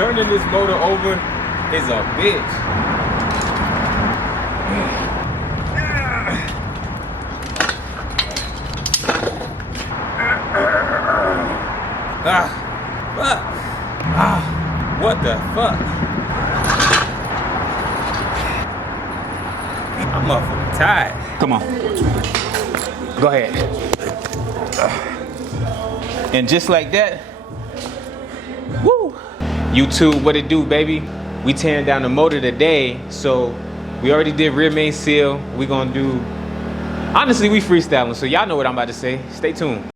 Turning this motor over is a bitch. What the fuck? I'm motherfucking tired. Come on. Go ahead. And just like that, woo! YouTube, what it do, baby? We tearing down the motor today, so we already did rear main seal. We gonna do, honestly, we freestyling, so y'all know what I'm about to say. Stay tuned.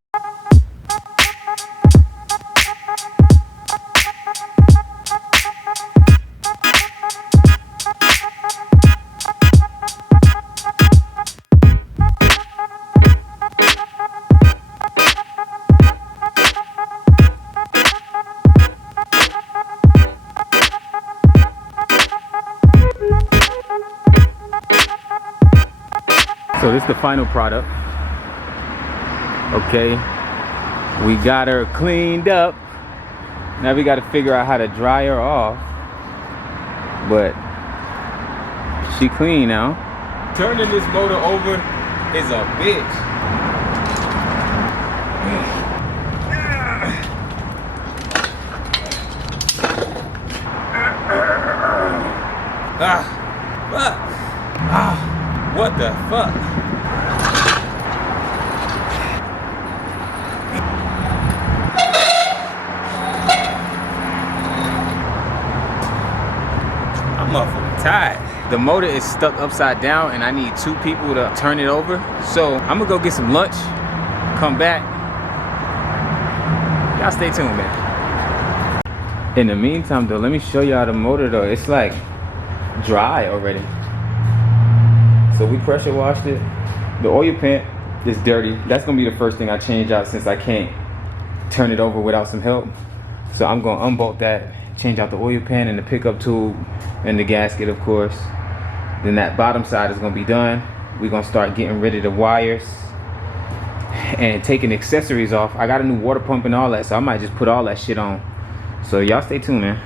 So this is the final product. Okay, we got her cleaned up. Now we got to figure out how to dry her off. But she clean now. Turning this motor over is a bitch. What the fuck? I'm motherfucking tired. The motor is stuck upside down and I need 2 people to turn it over. So I'm gonna go get some lunch, come back. Y'all stay tuned, man. In the meantime though, let me show y'all the motor though. It's like dry already. So we pressure washed it. The oil pan is dirty. That's gonna be the first thing I change out since I can't turn it over without some help. So I'm gonna unbolt that, change out the oil pan and the pickup tube and the gasket, of course. Then that bottom side is gonna be done. We're gonna start getting rid of the wires and taking accessories off. I got a new water pump and all that, so I might just put all that shit on. So y'all stay tuned, man.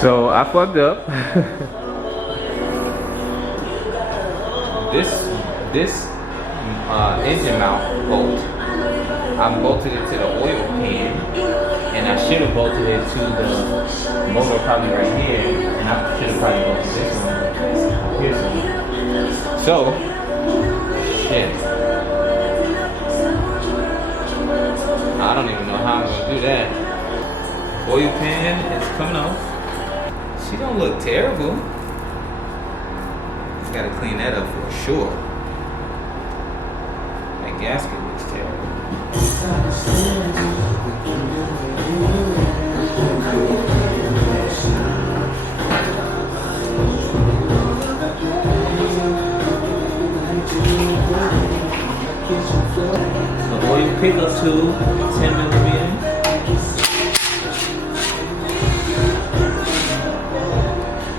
So I fucked up. this engine mount bolt, I bolted it to the oil pan, and I should have bolted it to the motor probably right here, and I should have probably bolted this one. Here's one. So, shit. I don't even know how I'm gonna do that. Oil pan is coming off. She don't look terrible. Just gotta clean that up for sure. That gasket looks terrible. The oil pickup tube, 10mm.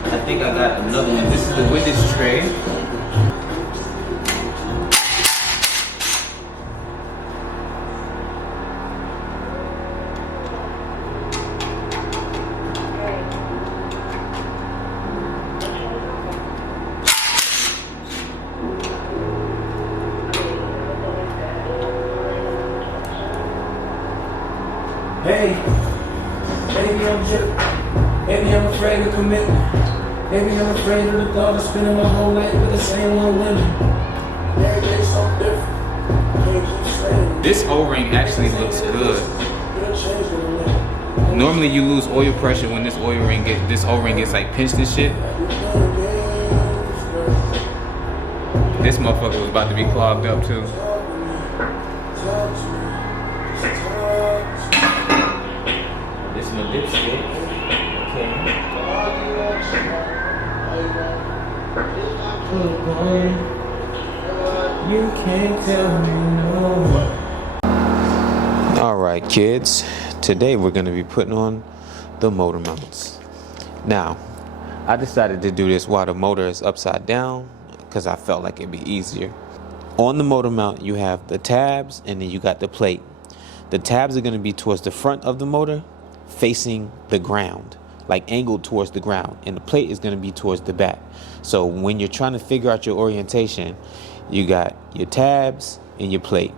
I think I got another one. This is the windage tray. Hey, maybe I'm afraid of commitment. Maybe I'm afraid of the thought of spending my whole life with the same one woman. Every day's so different. This O-ring actually looks good. Normally you lose oil pressure when this O-ring gets like pinched and shit. This motherfucker was about to be clogged up too. This is my dipstick. Okay. You can't tell me no. Alright kids, today we're going to be putting on the motor mounts. Now, I decided to do this while the motor is upside down because I felt like it'd be easier. On the motor mount, you have the tabs and then you got the plate. The tabs are going to be towards the front of the motor, facing the ground, like angled towards the ground, and the plate is going to be towards the back. So when you're trying to figure out your orientation, you got your tabs and your plate.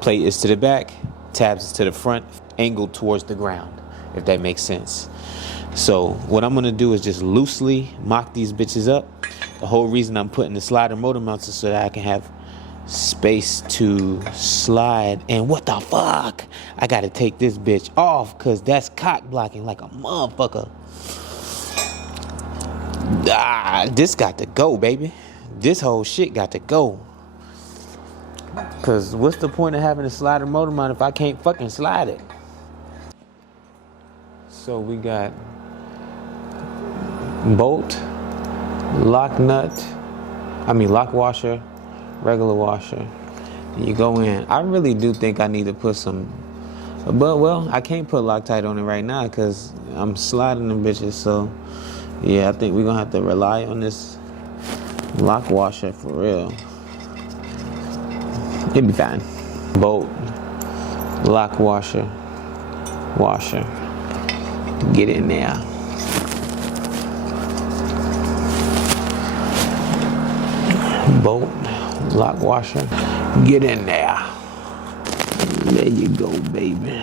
Plate is to the back, tabs is to the front, angled towards the ground, if that makes sense. So what I'm going to do is just loosely mock these bitches up. The whole reason I'm putting the slider motor mounts is so that I can have space to slide. And what the fuck? I gotta take this bitch off because that's cock blocking like a motherfucker. This got to go, baby. This whole shit got to go. Because what's the point of having a slider motor mount if I can't fucking slide it? So we got bolt, lock washer, regular washer. You go in. I really do think I need to put some, but well, I can't put Loctite on it right now because I'm sliding them bitches. So yeah, I think we're gonna have to rely on this lock washer for real. It'll be fine. Bolt, lock washer, get in there. Bolt, lock washer, get in there. There you go, baby.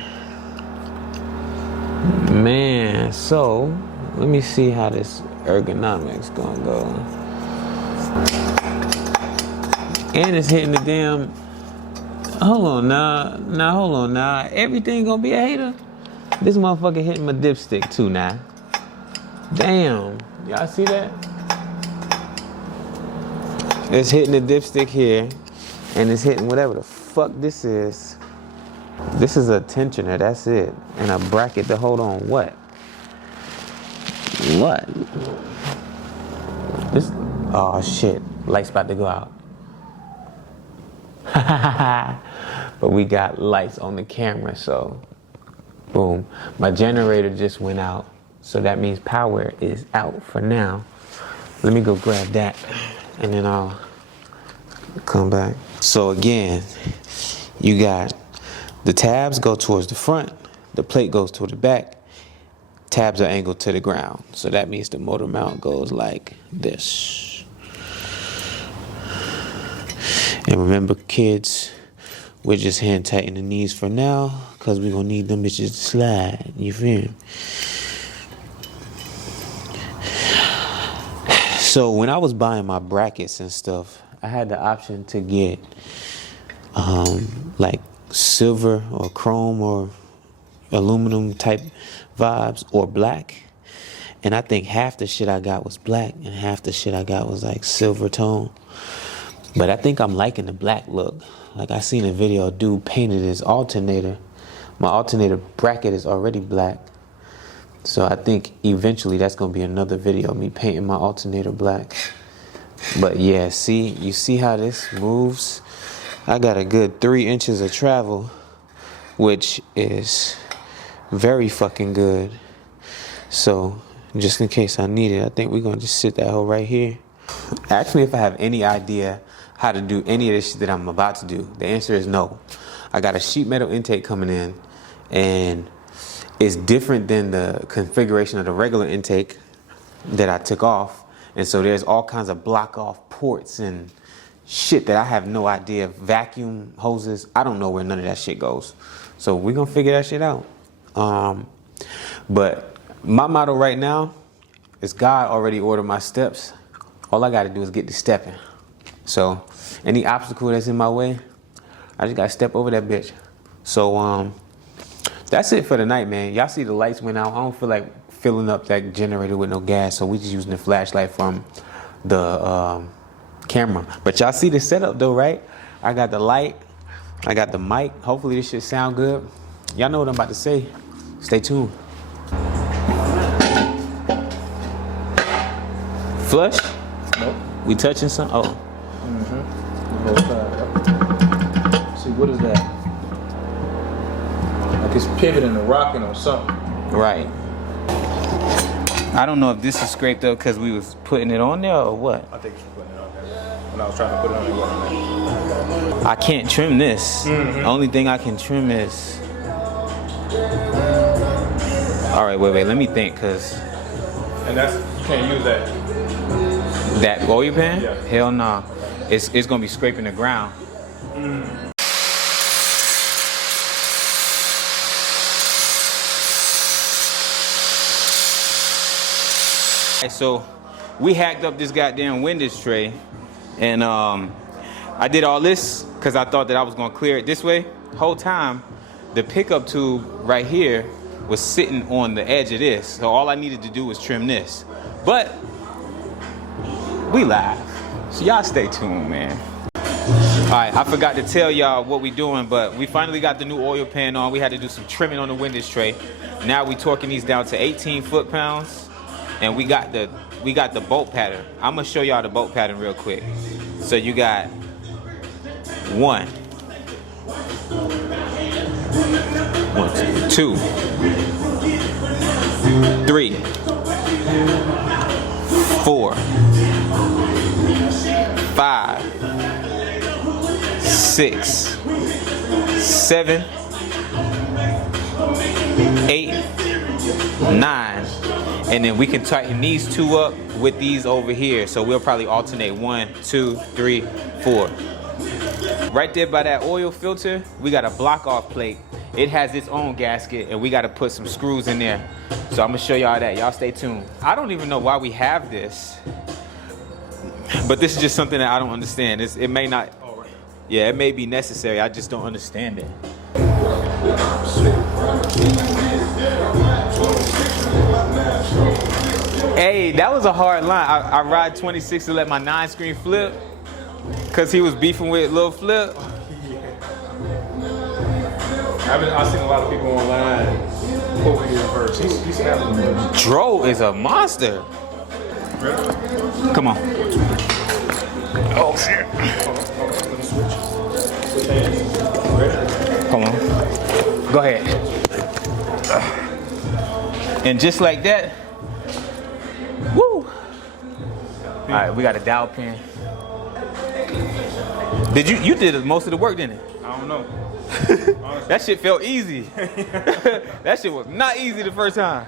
Man, so let me see how this ergonomics gonna go. And it's hitting the damn. Hold on now. Everything gonna be a hater. This motherfucker hitting my dipstick too now. Damn, y'all see that? It's hitting the dipstick here, and it's hitting whatever the fuck this is. This is a tensioner, that's it. And a bracket to hold on what? What? This, oh shit, light's about to go out. But we got lights on the camera, so boom. My generator just went out, so that means power is out for now. Let me go grab that, and then I'll come back. So again, you got the tabs go towards the front, the plate goes to the back, tabs are angled to the ground. So that means the motor mount goes like this. And remember, kids, we're just hand tighten the knees for now, because we're going to need them bitches to slide. You feel me? So when I was buying my brackets and stuff, I had the option to get like silver or chrome or aluminum type vibes or black. And I think half the shit I got was black and half the shit I got was like silver tone. But I think I'm liking the black look. Like I seen a video, a dude painted his alternator. My alternator bracket is already black. So I think eventually that's gonna be another video, me painting my alternator black. But yeah, see, you see how this moves? I got a good 3 inches of travel, which is very fucking good. So just in case I need it, I think we're gonna just sit that hole right here. Ask me if I have any idea how to do any of this shit that I'm about to do. The answer is no. I got a sheet metal intake coming in, and it's different than the configuration of the regular intake that I took off. And so there's all kinds of block off ports and shit that I have no idea. Vacuum hoses, I don't know where none of that shit goes. So we're gonna figure that shit out. But my motto right now is God already ordered my steps. All I gotta do is get to stepping. So any obstacle that's in my way, I just gotta step over that bitch. So that's it for the night, man. Y'all see the lights went out. I don't feel like filling up that generator with no gas, so we just using the flashlight from the camera. But y'all see the setup though, right? I got the light, I got the mic. Hopefully this shit sound good. Y'all know what I'm about to say. Stay tuned. Flush? Nope. We touching some? Oh. See, what is that? Like it's pivoting or rocking or something. Right. I don't know if this is scraped up because we was putting it on there or what. I think you should put it on there. When I was trying to put it on there, it wasn't there. I can't trim this. Only thing I can trim is. All right, wait. Let me think, cause. And that's, you can't use that. That oil pan? Yeah. Hell no. It's gonna be scraping the ground. So we hacked up this goddamn windage tray, and I did all this because I thought that I was gonna clear it this way. Whole time the pickup tube right here was sitting on the edge of this, so all I needed to do was trim this. But we live, so y'all stay tuned, man. All right, I forgot to tell y'all what we doing, but we finally got the new oil pan on. We had to do some trimming on the windage tray. Now we torquing these down to 18 foot-pounds. And we got the bolt pattern. I'm gonna show y'all the bolt pattern real quick. So you got 1, 2, 3, 4, 5, 6, 7, 8, 9. And then we can tighten these two up with these over here. So we'll probably alternate 1, 2, 3, 4. Right there by that oil filter, we got a block off plate. It has its own gasket and we got to put some screws in there. So I'm gonna show y'all that. Y'all stay tuned. I don't even know why we have this, but this is just something that I don't understand. It may not, yeah, it may be necessary. I just don't understand it. Hey, that was a hard line. I ride 26 to let my 9 screen flip because he was beefing with Lil Flip. I've seen a lot of people online quoting his verse. He's snapping the verse. Dro is a monster. Come on. Oh shit. Let me switch. Switch hands. Ready? Come on. Go ahead. And just like that. Woo! All right, we got a dowel pin. Did you did most of the work, didn't it? I don't know. That shit felt easy. That shit was not easy the first time.